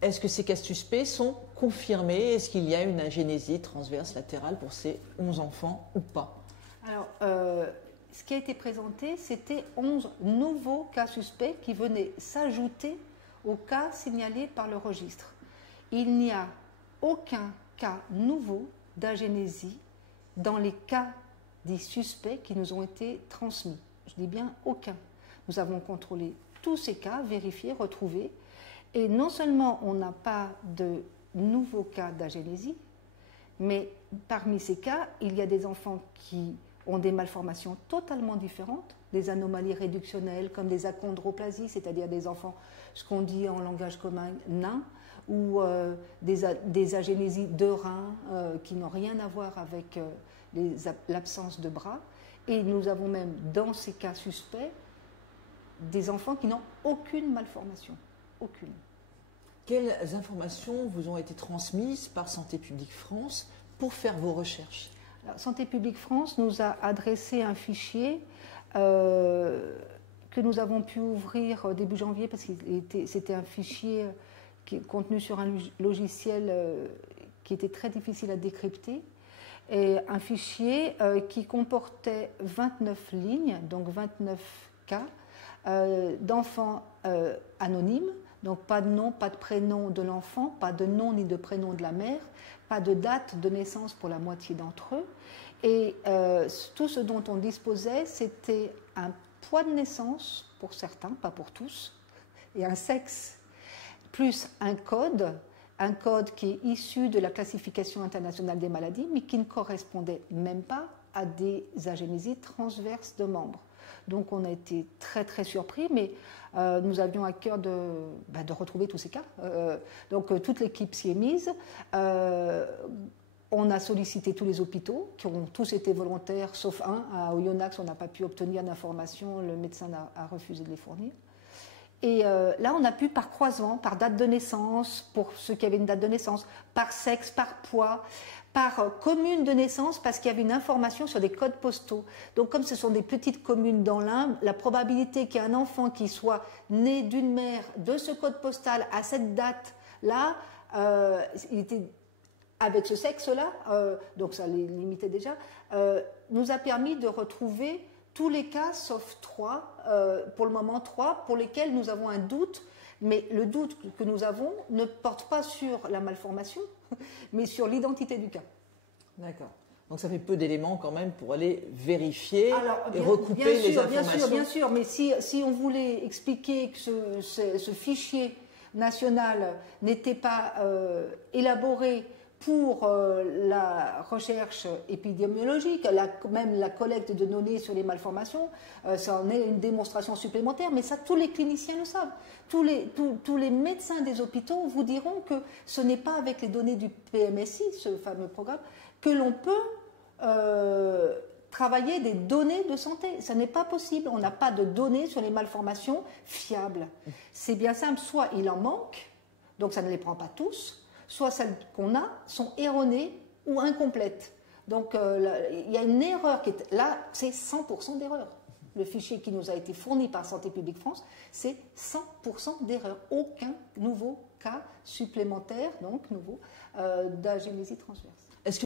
Est-ce que ces cas suspects sont confirmés? Est-ce qu'il y a une agénésie transverse latérale pour ces 11 enfants ou pas? Alors, ce qui a été présenté, c'était 11 nouveaux cas suspects qui venaient s'ajouter aux cas signalés par le registre. Il n'y a aucun cas nouveau d'agénésie dans les cas des suspects qui nous ont été transmis. Je dis bien aucun. Nous avons contrôlé tous ces cas, vérifiés, retrouvés. Et non seulement on n'a pas de nouveaux cas d'agénésie, mais parmi ces cas, il y a des enfants qui ont des malformations totalement différentes, des anomalies réductionnelles comme des achondroplasies, c'est-à-dire des enfants, ce qu'on dit en langage commun, nains, ou des agénésies de reins qui n'ont rien à voir avec l'absence de bras. Et nous avons même, dans ces cas suspects, des enfants qui n'ont aucune malformation. Aucune. Quelles informations vous ont été transmises par Santé publique France pour faire vos recherches? Alors, Santé publique France nous a adressé un fichier que nous avons pu ouvrir début janvier parce que c'était un fichier contenu sur un logiciel qui était très difficile à décrypter. Et un fichier qui comportait 29 lignes, donc 29 cas, d'enfants anonymes, donc pas de nom, pas de prénom de l'enfant, pas de nom ni de prénom de la mère, pas de date de naissance pour la moitié d'entre eux. Et tout ce dont on disposait, c'était un poids de naissance pour certains, pas pour tous, et un sexe, plus un code qui est issu de la classification internationale des maladies, mais qui ne correspondait même pas à des agénésies transverses de membres. Donc on a été très très surpris, mais nous avions à cœur de retrouver tous ces cas. Donc toute l'équipe s'y est mise. On a sollicité tous les hôpitaux, qui ont tous été volontaires, sauf un. À Oyonnax, on n'a pas pu obtenir d'informations, le médecin a refusé de les fournir. Et là, on a pu par croisement, par date de naissance, pour ceux qui avaient une date de naissance, par sexe, par poids, par commune de naissance, parce qu'il y avait une information sur des codes postaux. Donc, comme ce sont des petites communes dans l'Ain, la probabilité qu'il y ait un enfant qui soit né d'une mère de ce code postal à cette date-là, il était avec ce sexe-là, donc ça les limitait déjà, nous a permis de retrouver tous les cas, sauf 3, pour le moment 3, pour lesquels nous avons un doute, mais le doute que nous avons ne porte pas sur la malformation, mais sur l'identité du cas. D'accord. Donc ça fait peu d'éléments quand même pour aller vérifier et recouper les informations. Bien sûr, mais si on voulait expliquer que ce fichier national n'était pas élaboré pour la recherche épidémiologique, même la collecte de données sur les malformations, ça en est une démonstration supplémentaire, mais ça tous les cliniciens le savent. Tous les médecins des hôpitaux vous diront que ce n'est pas avec les données du PMSI, ce fameux programme, que l'on peut travailler des données de santé. Ça n'est pas possible, on n'a pas de données sur les malformations fiables. C'est bien simple, soit il en manque, donc ça ne les prend pas tous, soit celles qu'on a sont erronées ou incomplètes. Donc il y a une erreur qui est là, c'est 100% d'erreur. Le fichier qui nous a été fourni par Santé publique France, c'est 100% d'erreur. Aucun nouveau cas supplémentaire, donc nouveau, d'agénésie transverse.